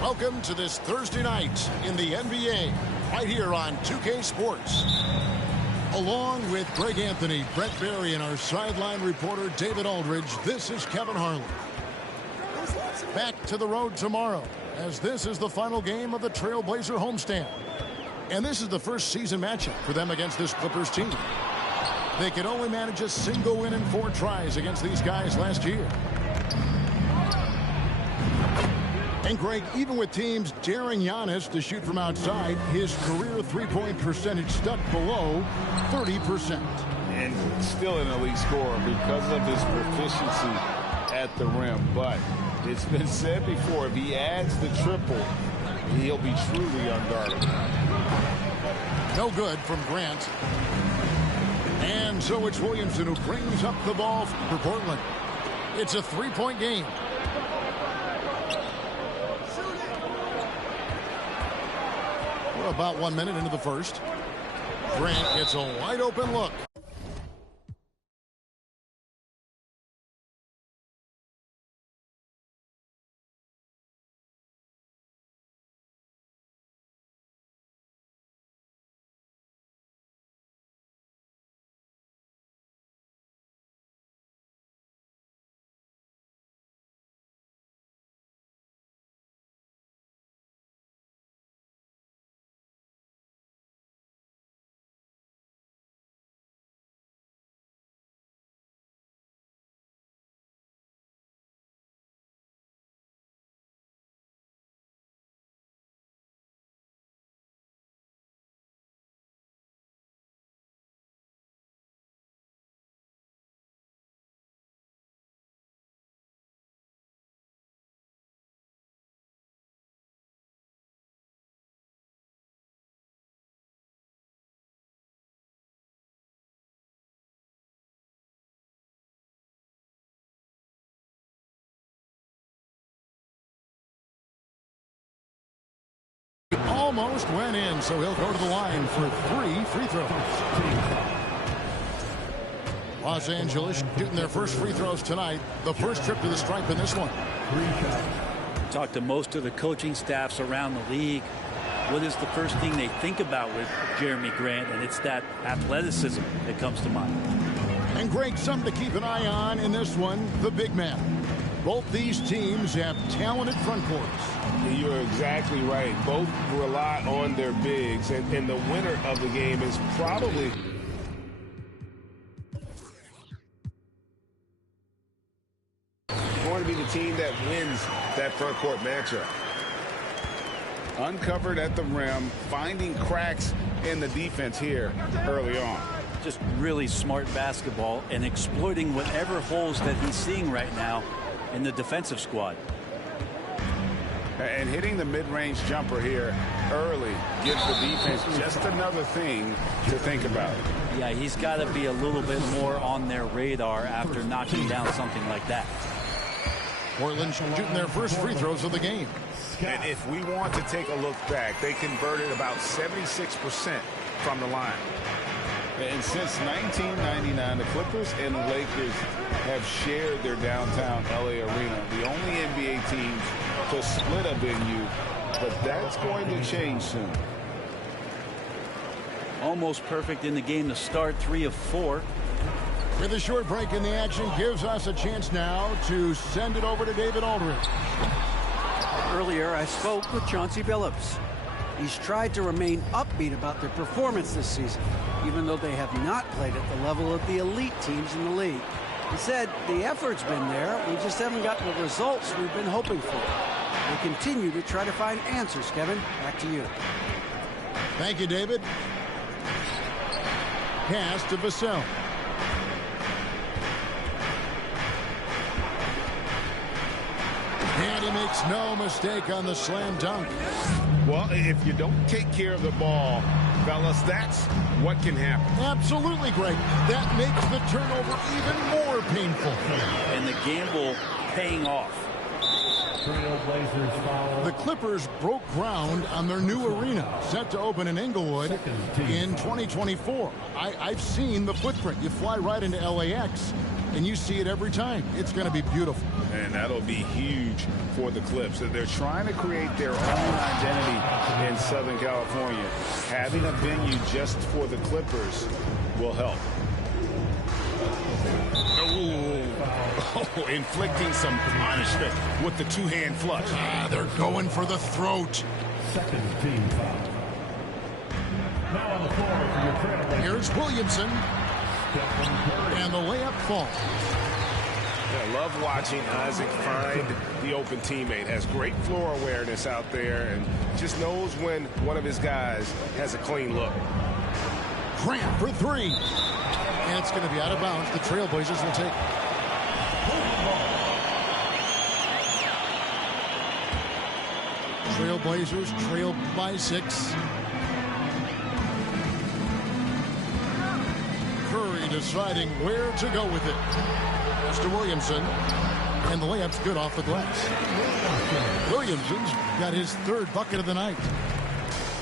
Welcome to this Thursday night in the NBA, right here on 2K Sports. Along with Greg Anthony, Brett Barry, and our sideline reporter David Aldridge, this is Kevin Harlan. Back to the road tomorrow, as this is the final game of the Trailblazer homestand. And this is the first season matchup for them against this Clippers team. They could only manage a single win in 4 tries against these guys last year. And Greg, even with teams daring Giannis to shoot from outside, his career three-point percentage stuck below 30%. And still an elite scorer because of his proficiency at the rim. But it's been said before, if he adds the triple, he'll be truly unguardable. No good from Grant. And so it's Williamson who brings up the ball for Portland. It's a 3-point game. We're about 1 minute into the first. Grant gets a wide open look. Almost went in, so he'll go to the line for 3 free throws. Los Angeles shooting their first free throws tonight. The first trip to the stripe in this one. Talk to most of the coaching staffs around the league. What is the first thing they think about with Jeremy Grant? And it's that athleticism that comes to mind. And Greg, something to keep an eye on in this one, the big man. Both these teams have talented front courts. You're exactly right. Both rely on their bigs, and the winner of the game is probably going to be the team that wins that front court matchup. Uncovered at the rim, finding cracks in the defense here early on. Just really smart basketball and exploiting whatever holes that he's seeing right now in the defensive squad. And hitting the mid-range jumper here early gives the defense just another thing to think about. Yeah, he's got to be a little bit more on their radar after knocking down something like that. Portland shooting their first free throws of the game. And if we want to take a look back, they converted about 76% from the line. And since 1999, the Clippers and the Lakers have shared their downtown LA arena, the only NBA teams to split a venue, but that's going to change soon. Almost perfect in the game to start, 3 of 4. With a short break in the action, gives us a chance now to send it over to David Aldridge. Earlier, I spoke with Chauncey Billups. He's tried to remain upbeat about their performance this season, even though they have not played at the level of the elite teams in the league. He said the effort's been there, we just haven't gotten the results we've been hoping for. They continue to try to find answers, Kevin. Back to you. Thank you, David. Pass to Vassell. And he makes no mistake on the slam dunk. Well, if you don't take care of the ball, fellas, that's what can happen. Absolutely, Greg. That makes the turnover even more painful. And the gamble paying off. Trailblazers foul. The Clippers broke ground on their new arena, set to open in Inglewood in 2024. I've seen the footprint. You fly right into LAX, and you see it every time. It's going to be beautiful. And that'll be huge for the Clips. They're trying to create their own identity in Southern California. Having a venue just for the Clippers will help. Oh, inflicting some punishment with the two-hand flush. They're going for the throat. Second team foul. Now on the floor for your Trailblazers. Here's Williamson. And the layup falls. I love watching Isaac find the open teammate. Has great floor awareness out there and just knows when one of his guys has a clean look. Grant for three. And it's going to be out of bounds. The Trailblazers will take it. Trailblazers trail by 6. Curry deciding where to go with it. Pass to Williamson. And the layup's good off the glass. Williamson's got his third bucket of the night.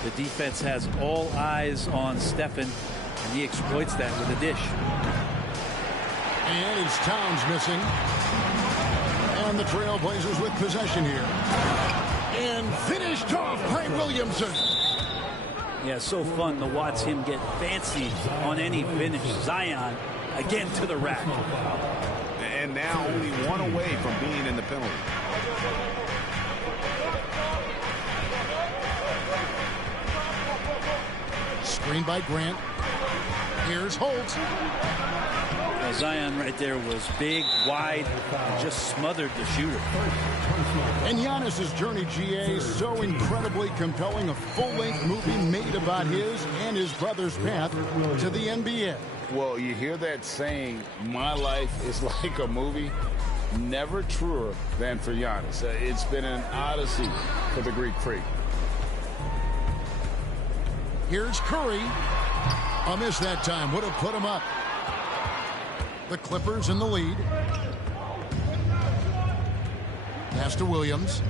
The defense has all eyes on Stephen, and he exploits that with a dish. And it's Towns missing. And the Trailblazers with possession here. And finished off by Williamson. Yeah, so fun to watch him get fancy on any finish. Zion again to the rack. And now only one away from being in the penalty. Screen by Grant. Here's Holt. Now Zion right there was big, wide, and just smothered the shooter. And Giannis's journey, GA, so incredibly compelling. A full-length movie made about his and his brother's path to the NBA. Well, you hear that saying, my life is like a movie. Never truer than for Giannis. It's been an odyssey for the Greek freak. Here's Curry. A miss that time. Would have put him up. The Clippers in the lead. Pass to Williams.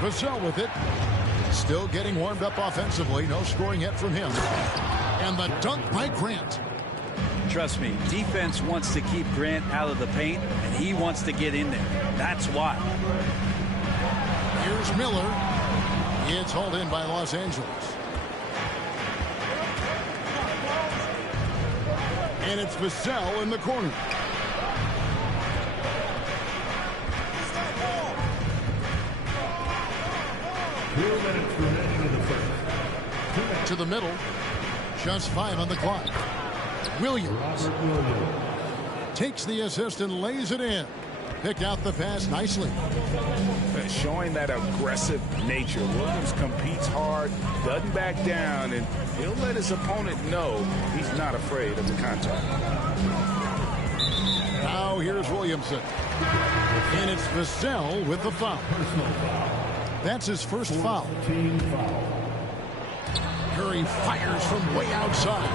Vassell with it. Still getting warmed up offensively. No scoring yet from him. And the dunk by Grant. Trust me, defense wants to keep Grant out of the paint, and he wants to get in there. That's why. Here's Miller. It's hauled in by Los Angeles. And it's Vassell in the corner. To the middle. Just 5 on the clock. Williams takes the assist and lays it in. Picked out the pass nicely. Showing that aggressive nature. Williams competes hard, doesn't back down, and he'll let his opponent know he's not afraid of the contact. Now here's Williamson. And it's Vassell with the foul. That's his first foul. Curry fires from way outside.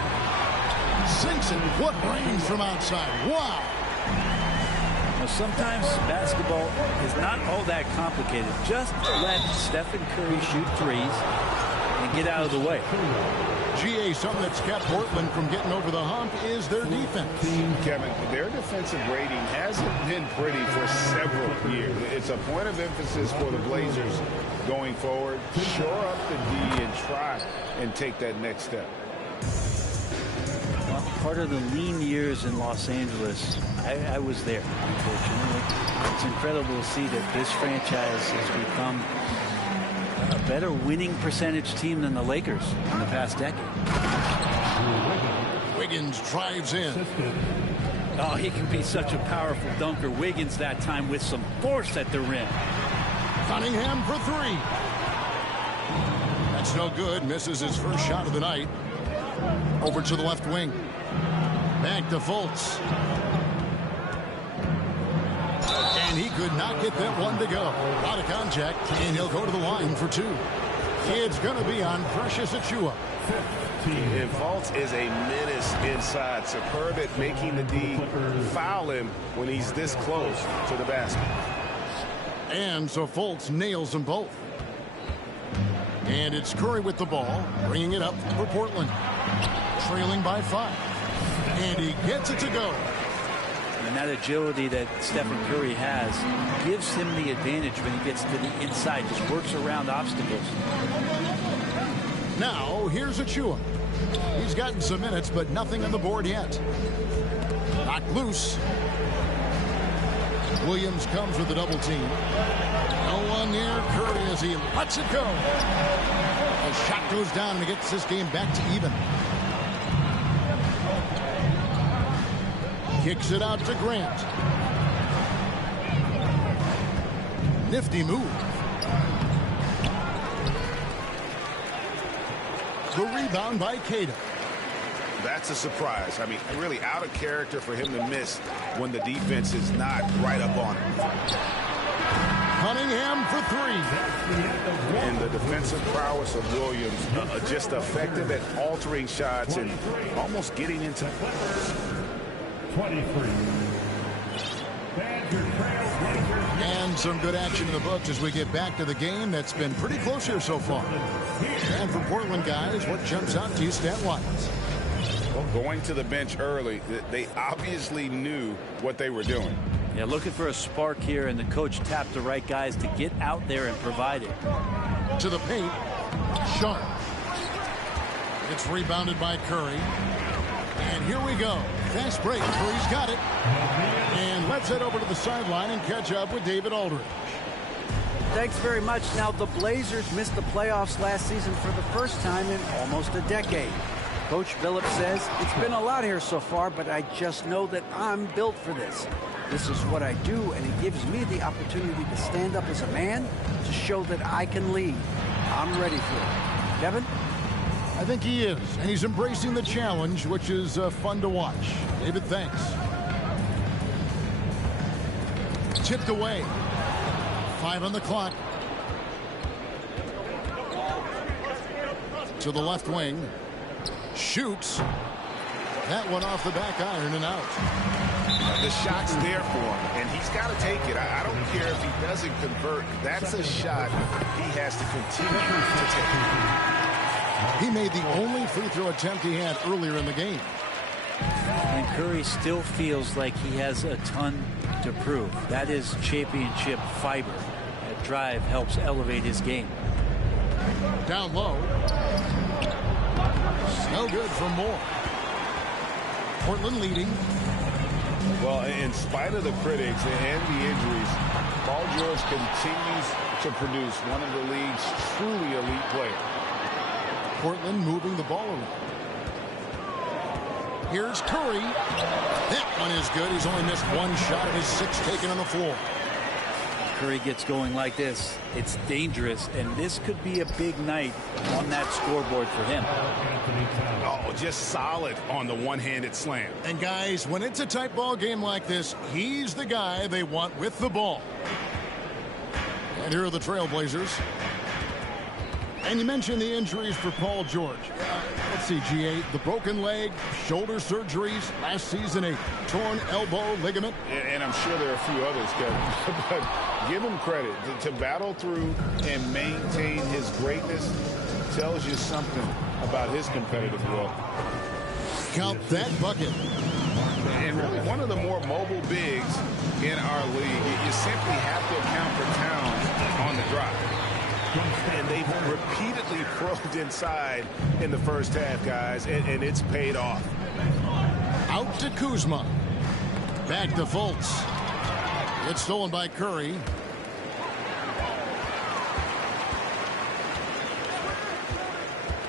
Sinks it. What range from outside. Wow. Now, sometimes basketball is not all that complicated. Just let Stephen Curry shoot threes and get out of the way. GA, something that's kept Portland from getting over the hump is their defense. Kevin, their defensive rating hasn't been pretty for several years. It's a point of emphasis for the Blazers going forward. Shore up the D and try and take that next step. Well, part of the lean years in Los Angeles, I was there, unfortunately. It's incredible to see that this franchise has become a better winning percentage team than the Lakers in the past decade. Wiggins drives in. Oh, he can be such a powerful dunker. Wiggins that time with some force at the rim. Cunningham for 3. That's no good. Misses his first shot of the night. Over to the left wing. Back to Fultz. And he could not get that one to go. Out of contact, and he'll go to the line for 2. It's going to be on Precious Achiuwa. And Fultz is a menace inside. Superb at making the D foul him when he's this close to the basket. And so Fultz nails them both. And it's Curry with the ball, bringing it up for Portland. Trailing by 5. And he gets it to go. And that agility that Stephen Curry has gives him the advantage when he gets to the inside, just works around obstacles. Now, here's Achiuwa. He's gotten some minutes, but nothing on the board yet. Knocked loose. Williams comes with a double team. No one near Curry as he lets it go. A shot goes down and it gets this game back to even. Kicks it out to Grant. Nifty move. The rebound by Cato. That's a surprise. I mean, really out of character for him to miss when the defense is not right up on him. Cunningham for 3. And the defensive prowess of Williams, just effective at altering shots and almost getting into 23. And some good action in the books as we get back to the game that's been pretty close here so far. And for Portland guys, what jumps out to you stat-wise? Well, going to the bench early, they obviously knew what they were doing. Yeah, looking for a spark here, and the coach tapped the right guys to get out there and provide it. To the paint, Sharp. It's rebounded by Curry. And here we go. Fast break. Curry's got it. And let's head over to the sideline and catch up with David Aldridge. Thanks very much. Now, the Blazers missed the playoffs last season for the first time in almost a decade. Coach Billups says, it's been a lot here so far, but I just know that I'm built for this. This is what I do, and it gives me the opportunity to stand up as a man to show that I can lead. I'm ready for it. Kevin? I think he is, and he's embracing the challenge, which is fun to watch. David, thanks. Tipped away. 5 on the clock. To the left wing. Shoots. That one off the back iron and out. The shot's there for him, and he's got to take it. I don't care if he doesn't convert. That's a shot he has to continue to take. He made the only free throw attempt he had earlier in the game. And Curry still feels like he has a ton to prove. That is championship fiber. That drive helps elevate his game. Down low. No good for Moore. Portland leading. Well, in spite of the critics and the injuries, Paul George continues to produce one of the league's truly elite players. Portland moving the ball around. Here's Curry. That one is good. He's only missed one shot of his 6 taken on the floor. Curry gets going like this. It's dangerous, and this could be a big night on that scoreboard for him. Oh, just solid on the one-handed slam. And guys, when it's a tight ball game like this, he's the guy they want with the ball. And here are the Trailblazers. And you mentioned the injuries for Paul George. Let's see, G8, the broken leg, shoulder surgeries, last season a torn elbow ligament. And I'm sure there are a few others, Kevin. But give him credit. To battle through and maintain his greatness tells you something about his competitive will. Count that bucket. And really one of the more mobile bigs in our league. You simply have to account for Towns on the drive. And they've repeatedly probed inside in the first half, guys, and it's paid off. Out to Kuzma. Back to Fultz. It's stolen by Curry.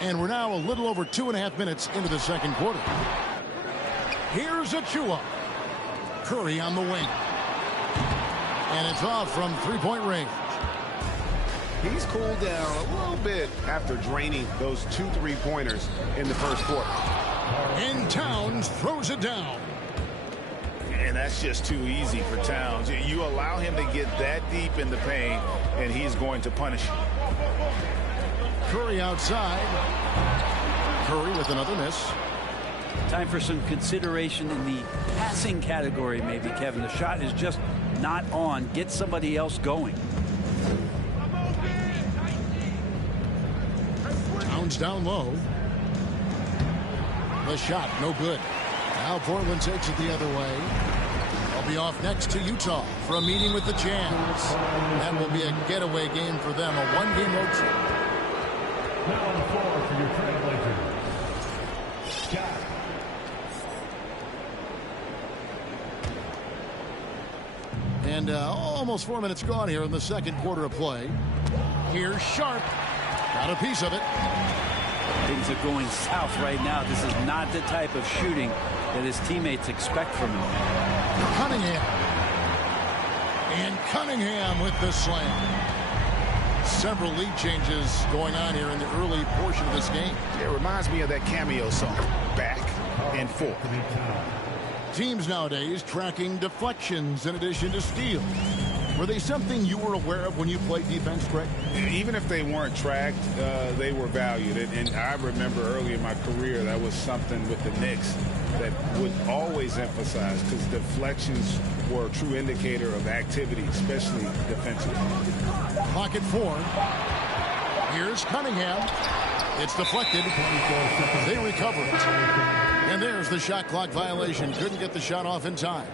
And we're now a little over 2.5 minutes into the second quarter. Here's Achiuwa. Curry on the wing. And it's off from three-point range. He's cooled down a little bit after draining those 2 3-pointers in the first quarter. And Towns throws it down. And that's just too easy for Towns. You allow him to get that deep in the paint, and he's going to punish you. Curry outside. Curry with another miss. Time for some consideration in the passing category, maybe, Kevin. The shot is just not on. Get somebody else going. Towns down low. The shot, no good. Now Portland takes it the other way. They'll be off next to Utah for a meeting with the Jazz. That will be a getaway game for them, a one-game road trip. Now on the floor for your Trailblazers. Scott. And almost 4 minutes gone here in the second quarter of play. Here's Sharp. Got a piece of it. Things are going south right now. This is not the type of shooting that his teammates expect from him. Cunningham. And Cunningham with the slam. Several lead changes going on here in the early portion of this game. It reminds me of that cameo song, Back and Forth. Teams nowadays tracking deflections in addition to steals. Were they something you were aware of when you played defense, Greg? Even if they weren't tracked, they were valued. And I remember early in my career, that was something with the Knicks that would always emphasize, because deflections were a true indicator of activity, especially defensively. Pocket four. Here's Cunningham. It's deflected. They recover it. And there's the shot clock violation. Couldn't get the shot off in time.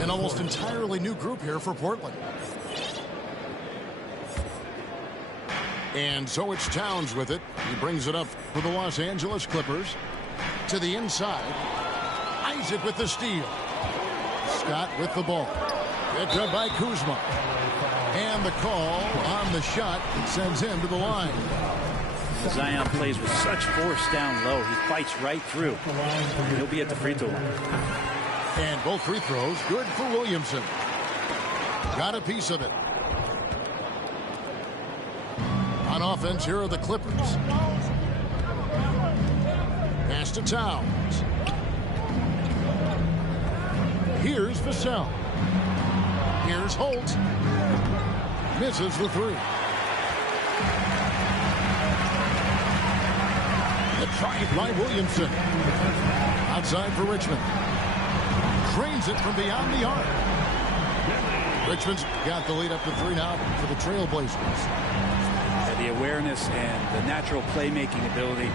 An almost entirely new group here for Portland. And so it's Towns with it. He brings it up for the Los Angeles Clippers. To the inside. Isaac with the steal. Scott with the ball. Picked up by Kuzma. And the call on the shot that sends him to the line. Zion plays with such force down low. He fights right through. He'll be at the free throw line. And both free throws good for Williamson. Got a piece of it. On offense, here are the Clippers. Pass to Towns. Here's Vassell. Here's Holt. Misses the three. The drive by Williamson. Outside for Richmond. Trains it from beyond the arc. Richmond's got the lead up to 3 now for the Trailblazers. The awareness and the natural playmaking ability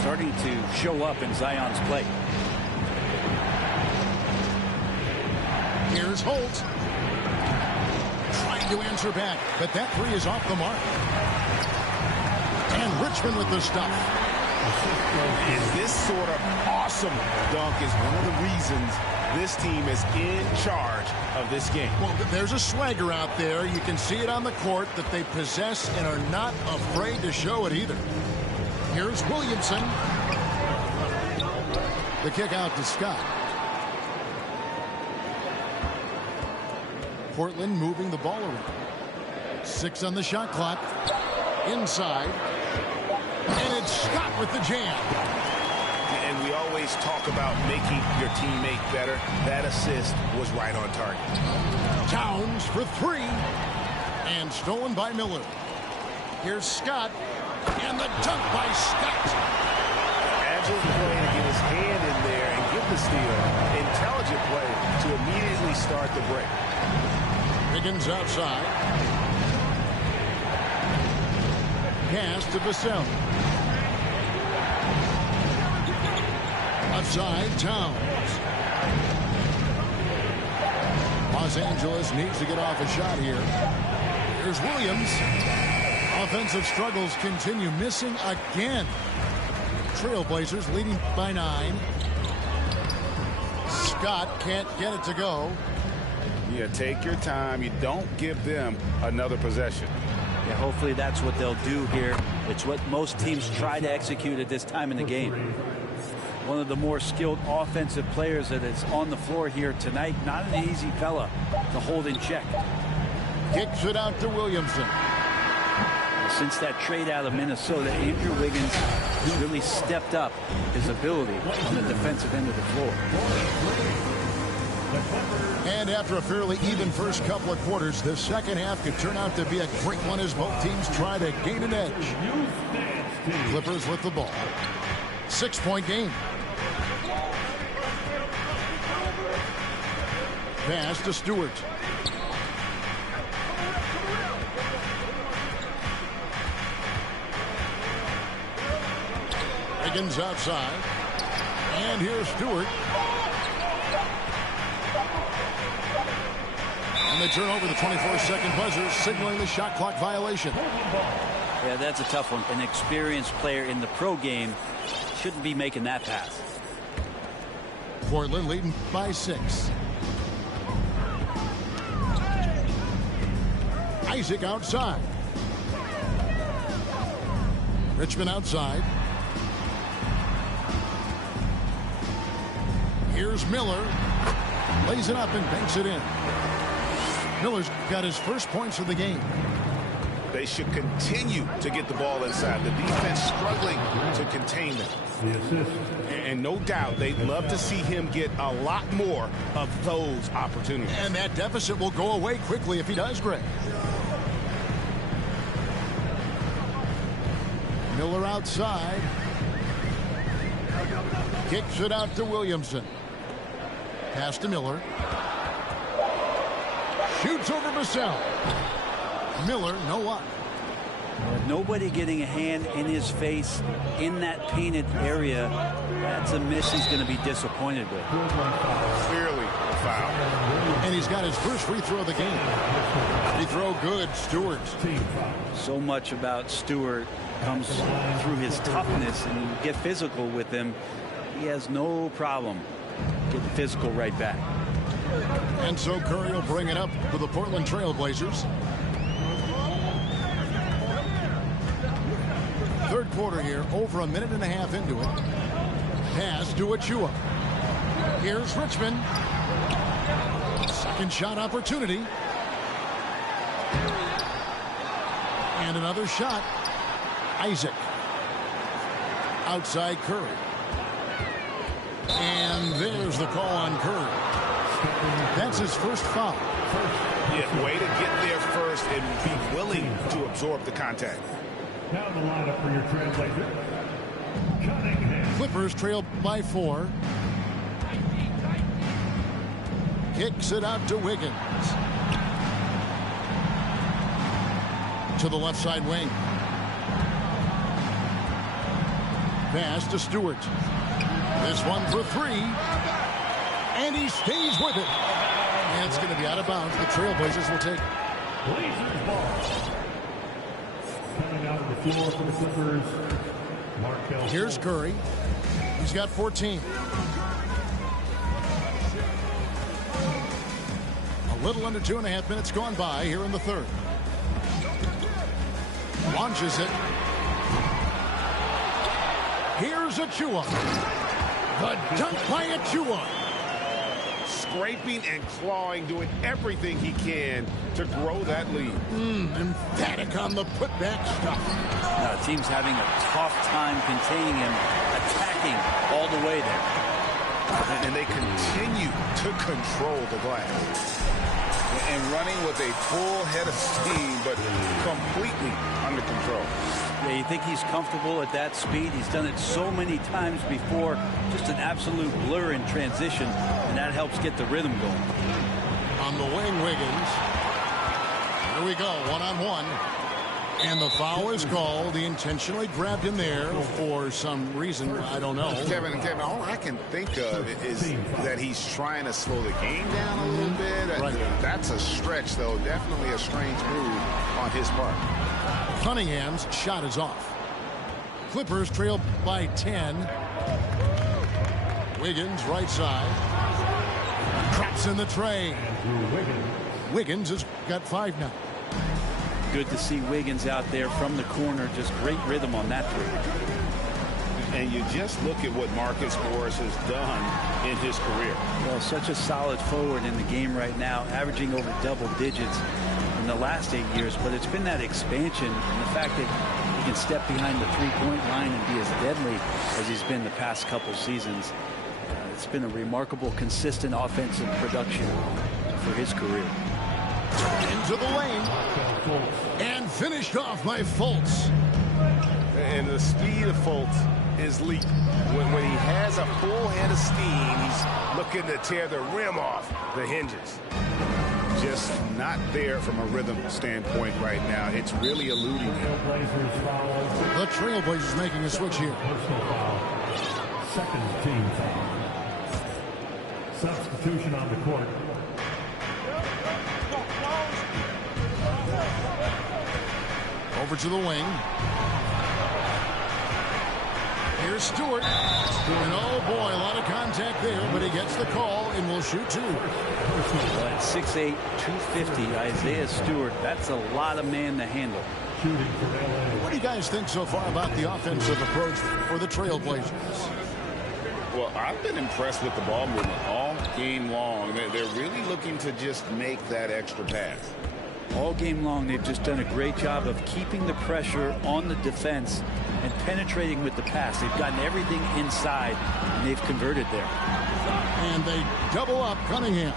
starting to show up in Zion's play. Here's Holt. Trying to answer back, but that three is off the mark. And Richmond with the stuff. And this sort of awesome dunk is one of the reasons this team is in charge of this game. Well, there's a swagger out there. You can see it on the court that they possess and are not afraid to show it either. Here's Williamson. The kick out to Scott. Portland moving the ball around. 6 on the shot clock. Inside. And it's Scott with the jam. And we always talk about making your teammate better. That assist was right on target. Towns for 3. And stolen by Miller. Here's Scott. And the dunk by Scott. Agile play to get his hand in there and get the steal. Intelligent play to immediately start the break. Higgins outside. Pass to Vassell. Outside, Towns. Los Angeles needs to get off a shot here. Here's Williams. Offensive struggles continue, missing again. Trailblazers leading by 9. Scott can't get it to go. Yeah, take your time. You don't give them another possession. Yeah, hopefully that's what they'll do here. It's what most teams try to execute at this time in the game. One of the more skilled offensive players that is on the floor here tonight. Not an easy fella to hold in check. Kicks it out to Williamson. Since that trade out of Minnesota, Andrew Wiggins has really stepped up his ability on the defensive end of the floor. And after a fairly even first couple of quarters, the second half could turn out to be a great one as both teams try to gain an edge. Clippers with the ball. 6-point game. Pass to Stewart. Wiggins outside. And here's Stewart. And they turn over the 24-second buzzer, signaling the shot clock violation. Yeah, that's a tough one. An experienced player in the pro game shouldn't be making that pass. Portland leading by 6. Isaac outside. Richmond outside. Here's Miller. Lays it up and banks it in. Miller's got his first points of the game. They should continue to get the ball inside. The defense struggling to contain them. And no doubt they'd love to see him get a lot more of those opportunities. And that deficit will go away quickly if he does, Greg. Miller outside. Kicks it out to Williamson. Pass to Miller. Shoots over Vassell. Miller, no luck. Nobody getting a hand in his face in that painted area. That's a miss he's going to be disappointed with. Clearly a foul. And he's got his first free throw of the game. Free throw good, Stewart. So much about Stewart comes through his toughness, and you get physical with him. He has no problem getting physical right back. And so Curry will bring it up for the Portland Trailblazers. Third quarter here, over a minute and a half into it. Pass to Achua. Here's Richmond. Second shot opportunity. And another shot. Isaac. Outside Curry. And there's the call on Curry. That's his first foul. Yeah, way to get there first and be willing to absorb the contact. Now the lineup for your Trailblazers. Cunningham. Clippers trail by 4. Kicks it out to Wiggins. To the left side wing. Pass to Stewart. This one for 3. And he stays with it. And it's going to be out of bounds. The Trailblazers will take it. Blazers ball. Coming out of the floor for the Clippers. Markel. Here's Curry. He's got 14. A little under 2.5 minutes gone by here in the third. Launches it. Here's Achua. The dunk by Achua. Scraping and clawing, doing everything he can to grow that lead. Emphatic on the putback stuff. Team's having a tough time containing him, attacking all the way there. And they continue to control the glass. And running with a full head of steam, but completely under control. Yeah, you think he's comfortable at that speed? He's done it so many times before. Just an absolute blur in transition, and that helps get the rhythm going. On the wing, Wiggins. Here we go, one-on-one. And the foul is called. He intentionally grabbed him there for some reason. I don't know. Kevin, all I can think of is that he's trying to slow the game down a little bit. Right. That's a stretch, though. Definitely a strange move on his part. Cunningham's shot is off. Clippers trail by 10. Wiggins right side. Traps in the tray. Wiggins has got 5 now. Good to see Wiggins out there from the corner. Just great rhythm on that three. And you just look at what Marcus Morris has done in his career. Well, such a solid forward in the game right now, averaging over double digits in the last 8 years. But it's been that expansion and the fact that he can step behind the three-point line and be as deadly as he's been the past couple seasons. It's been a remarkable, consistent offensive production for his career. Into the lane. And finished off by Fultz. And the speed of Fultz is leap. When he has a full head of steam, he's looking to tear the rim off the hinges. Just not there from a rhythm standpoint right now. It's really eluding him. The Trailblazers making a switch here. Personal foul. Second team foul. Substitution on the court. Over to the wing. Here's Stewart. And oh boy, a lot of contact there, but he gets the call and will shoot two. Well, at 6'8", 250, Isaiah Stewart, that's a lot of man to handle. What do you guys think so far about the offensive approach for the Trailblazers? Well, I've been impressed with the ball movement all game long. They're really looking to just make that extra pass. All game long, they've just done a great job of keeping the pressure on the defense and penetrating with the pass. They've gotten everything inside, and they've converted there. And they double up Cunningham.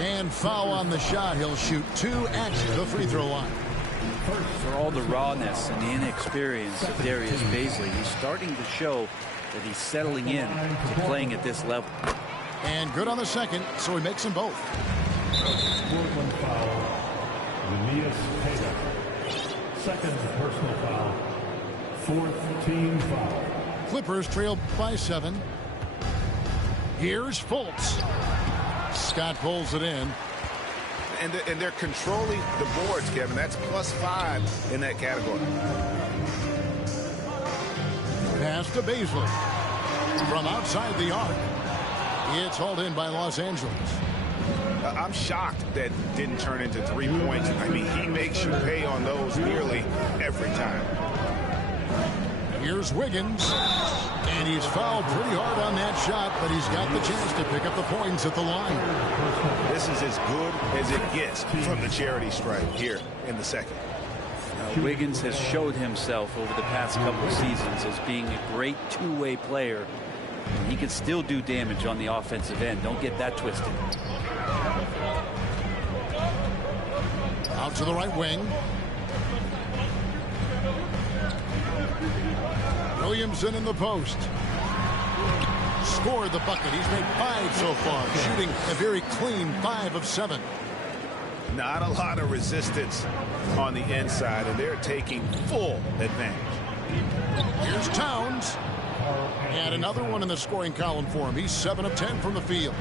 And foul on the shot. He'll shoot two at the free throw line. For all the rawness and the inexperience of Darius Bazley, he's starting to show that he's settling in to playing at this level. And good on the second, so he makes them both. Portland foul. Aeneas Payton. Second personal foul. Fourth team foul. Clippers trail by 7. Here's Fultz. Scott pulls it in. And they're controlling the boards, Kevin. That's +5 in that category. Pass to Bazley. From outside the arc. It's hauled in by Los Angeles. I'm shocked that didn't turn into 3 points. I mean, he makes you pay on those nearly every time. Here's Wiggins. And he's fouled pretty hard on that shot, but he's got the chance to pick up the points at the line. This is as good as it gets from the charity stripe here in the second. Wiggins has showed himself over the past couple of seasons as being a great two-way player. He can still do damage on the offensive end. Don't get that twisted. Out to the right wing. Williamson in the post. Scored the bucket. He's made 5 so far, shooting a very clean 5 of 7. Not a lot of resistance on the inside, and they're taking full advantage. Here's Towns. And another one in the scoring column for him. He's 7 of 10 from the field.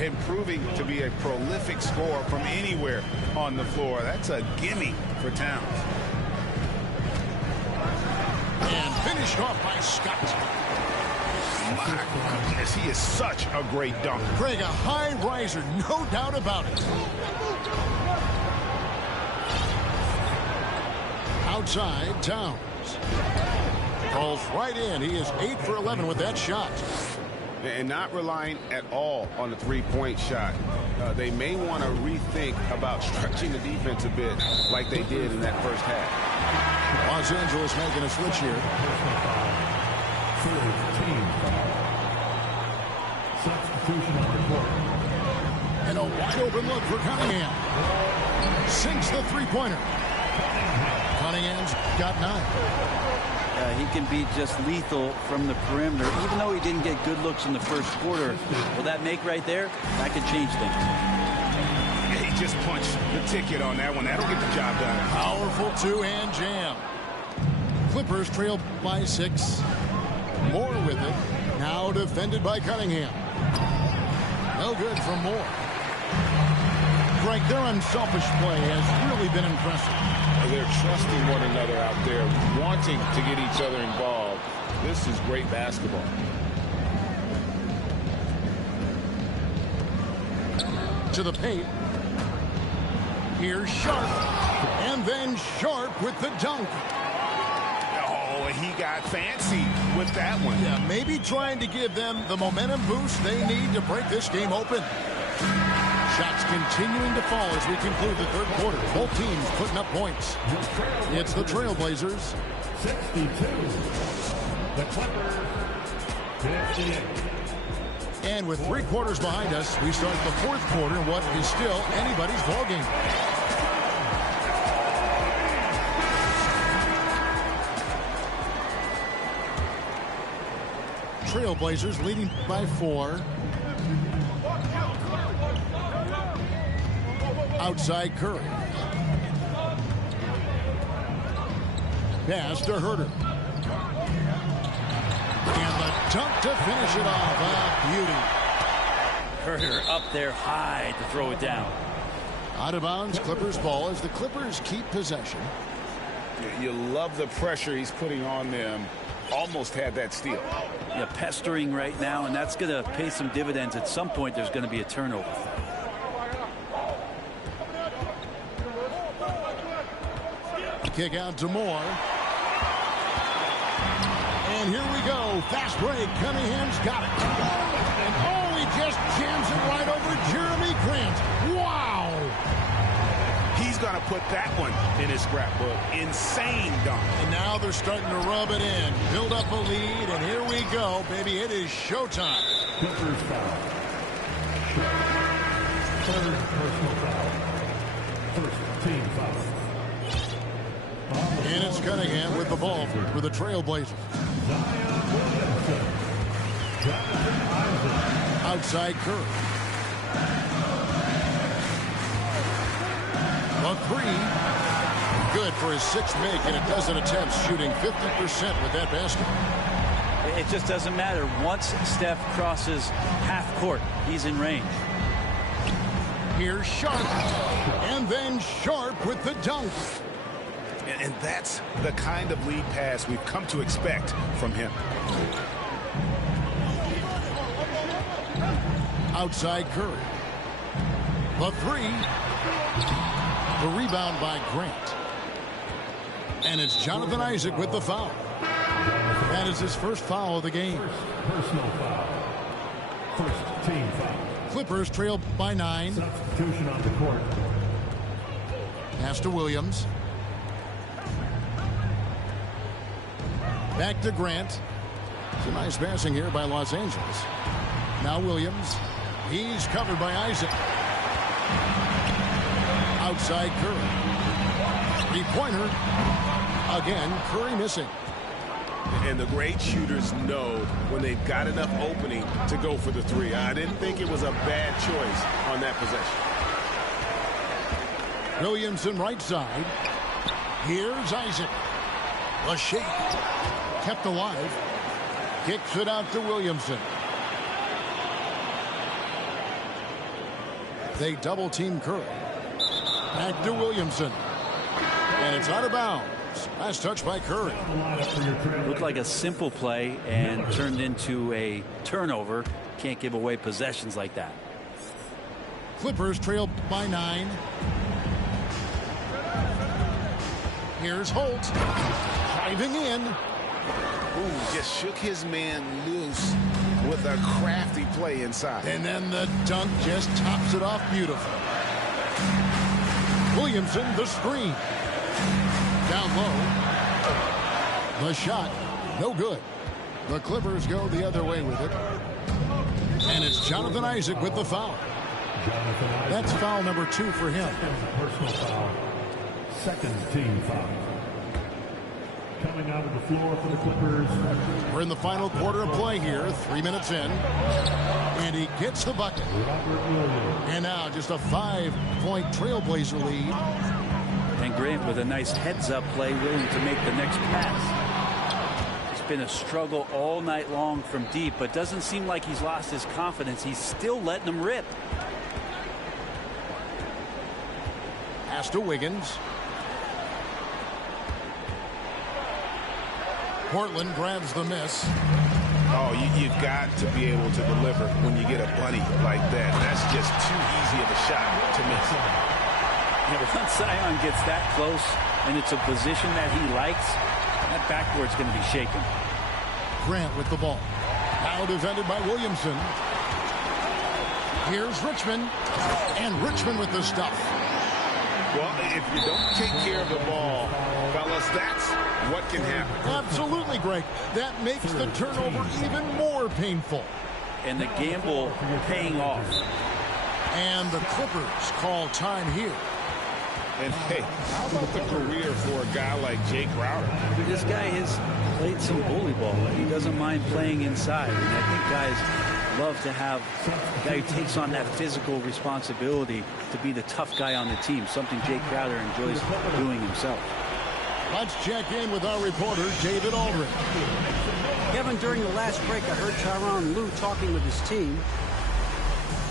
Improving to be a prolific scorer from anywhere on the floor. That's a gimme for Towns. And finished off by Scott. My goodness, he is such a great dunker. Craig, a high riser, no doubt about it. Outside, Towns. Falls right in. He is 8 for 11 with that shot. And not relying at all on the three-point shot. They may want to rethink about stretching the defense a bit like they did in that first half. Los Angeles making a switch here. Third team foul. Substitution on the court. And a wide open look for Cunningham. Sinks the three-pointer. Cunningham's got 9. He can be just lethal from the perimeter, even though he didn't get good looks in the first quarter. Will that make right there? That could change things. He just punched the ticket on that one. That'll get the job done. Powerful two-hand jam. Clippers trail by 6. Moore with it. Now defended by Cunningham. No good from Moore. Greg, their unselfish play has really been impressive. They're trusting one another out there, wanting to get each other involved. This is great basketball. To the paint. Here's Sharp. And then Sharp with the dunk. Oh, he got fancy with that one. Yeah, maybe trying to give them the momentum boost they need to break this game open. Shots continuing to fall as we conclude the third quarter. Both teams putting up points. It's the Trailblazers. 62. The Clippers 58. And with 3 quarters behind us, we start the 4th quarter in what is still anybody's ballgame. Trailblazers leading by 4. Outside Curry. Pass to Herter. And the dunk to finish it off. A beauty. Herter up there high to throw it down. Out of bounds, Clippers ball as the Clippers keep possession. You love the pressure he's putting on them. Almost had that steal. Yeah, pestering right now, and that's going to pay some dividends. At some point, there's going to be a turnover. Kick out to Moore. And here we go. Fast break. Cunningham's got it. And oh, he just jams it right over Jeremy Grant. Wow. He's going to put that one in his scrapbook. Insane dunk. And now they're starting to rub it in. Build up a lead, and here we go, baby. It is showtime. Clippers foul. Third personal foul. First team foul. And it's Cunningham with the ball for the Trailblazers. Outside Curry. A 3. Good for his 6th make and a dozen attempts, shooting 50% with that basket. It just doesn't matter. Once Steph crosses half court, he's in range. Here's Sharp. And then Sharp with the dunk. And that's the kind of lead pass we've come to expect from him. Outside Curry. The 3. The rebound by Grant. And it's Jonathan Isaac with the foul. That is his first foul of the game. Personal foul. First team foul. Clippers trail by 9. Substitution on the court. Pass to Williams. Back to Grant. Some nice passing here by Los Angeles. Now Williams. He's covered by Isaac. Outside Curry. 3-pointer. Again, Curry missing. And the great shooters know when they've got enough opening to go for the 3. I didn't think it was a bad choice on that possession. Williamson right side. Here's Isaac. The shake. Kept alive. Kicks it out to Williamson. They double team Curry. Back to Williamson. And it's out of bounds. Last touch by Curry. Looked like a simple play and turned into a turnover. Can't give away possessions like that. Clippers trail by 9. Here's Holt. Driving in. Ooh, just shook his man loose with a crafty play inside. And then the dunk just tops it off beautifully. Williamson, the screen. Down low. The shot, no good. The Clippers go the other way with it. And it's Jonathan Isaac with the foul. That's foul number 2 for him. Personal foul. Second team foul. Coming out of the floor for the Clippers. We're in the final quarter of play here, 3 minutes in. And he gets the bucket. And now just a 5-point Trailblazer lead. And Grant with a nice heads-up play, willing to make the next pass. It's been a struggle all night long from deep, but doesn't seem like he's lost his confidence. He's still letting them rip. Pass to Wiggins. Portland grabs the miss. Oh, you've got to be able to deliver when you get a bunny like that. That's just too easy of a shot to miss. Yeah, once Zion gets that close and it's a position that he likes, that backboard's going to be shaken. Grant with the ball. Now defended by Williamson. Here's Richmond. And Richmond with the stuff. Well, if you don't take care of the ball, fellas, that's what can happen. Absolutely, Greg. That makes the turnover even more painful. And the gamble paying off. And the Clippers call time here. And hey, how about the career for a guy like Jay Crowder? This guy has played some bully ball. He doesn't mind playing inside. And I think guys love to have a guy who takes on that physical responsibility to be the tough guy on the team, something Jay Crowder enjoys doing himself. Let's check in with our reporter, David Aldridge. Kevin, during the last break, I heard Tyronn Lue talking with his team.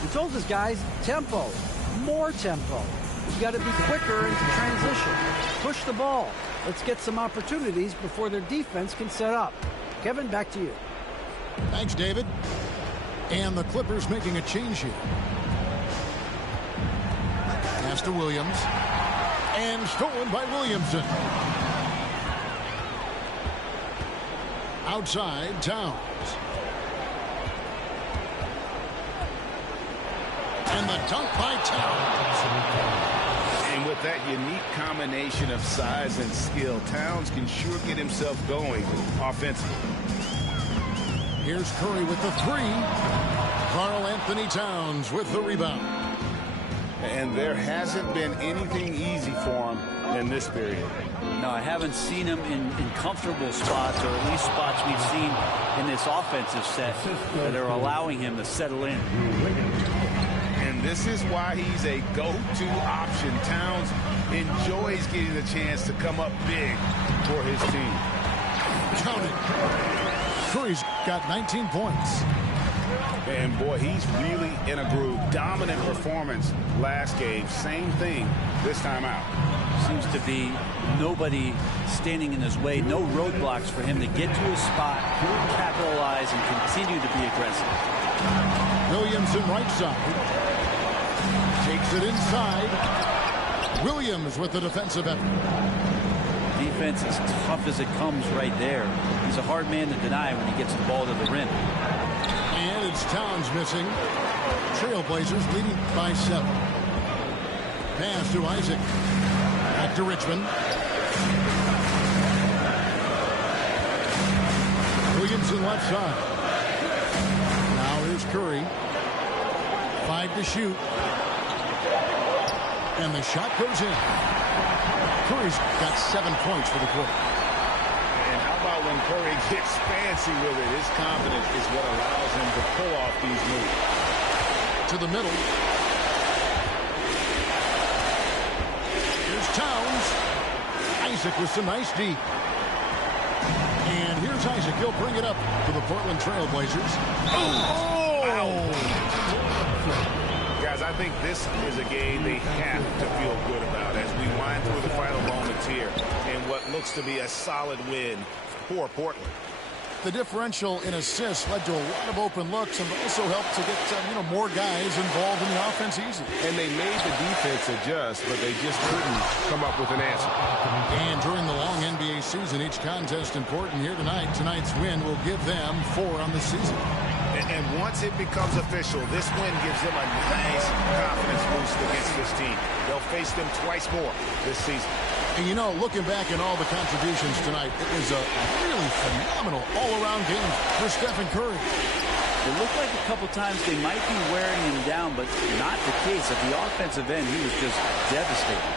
He told his guys, tempo, more tempo. We've got to be quicker into transition. Push the ball. Let's get some opportunities before their defense can set up. Kevin, back to you. Thanks, David. And the Clippers making a change here. Pass to Williams. And stolen by Williamson. Outside, Towns. And the dunk by Towns. And with that unique combination of size and skill, Towns can sure get himself going offensively. Here's Curry with the three. Karl Anthony Towns with the rebound. And there hasn't been anything easy for him in this period. No, I haven't seen him in comfortable spots, or at least spots we've seen in this offensive set that are allowing him to settle in. And this is why he's a go-to option. Towns enjoys getting the chance to come up big for his team. Count it. Curry's got 19 points. And boy, he's really in a groove. Dominant performance last game. Same thing this time out. Seems to be nobody standing in his way. No roadblocks for him to get to his spot, capitalize, and continue to be aggressive. Williamson right side. Takes it inside. Williams with the defensive effort. Defense is tough as it comes right there. He's a hard man to deny when he gets the ball to the rim. And it's Towns missing. Trailblazers leading by 7. Pass to Isaac. Back to Richmond. Williamson left side. Now here's Curry. 5 to shoot. And the shot goes in. Curry's got 7 points for the quarter. And how about when Curry gets fancy with it? His confidence is what allows him to pull off these moves. To the middle. Here's Towns. Isaac with some nice D. And here's Isaac. He'll bring it up to the Portland Trailblazers. Oh! Guys, I think this is a game they have to feel good about as we wind through the final moments here in what looks to be a solid win for Portland. The differential in assists led to a lot of open looks and also helped to get more guys involved in the offense easy. And they made the defense adjust, but they just couldn't come up with an answer. And during the long NBA season, each contest important here tonight. Tonight's win will give them 4 on the season. And once it becomes official, this win gives them a nice confidence boost against this team. They'll face them twice more this season. And looking back at all the contributions tonight, it was a really phenomenal all-around game for Stephen Curry. It looked like a couple times they might be wearing him down, but not the case. At the offensive end, he was just devastating.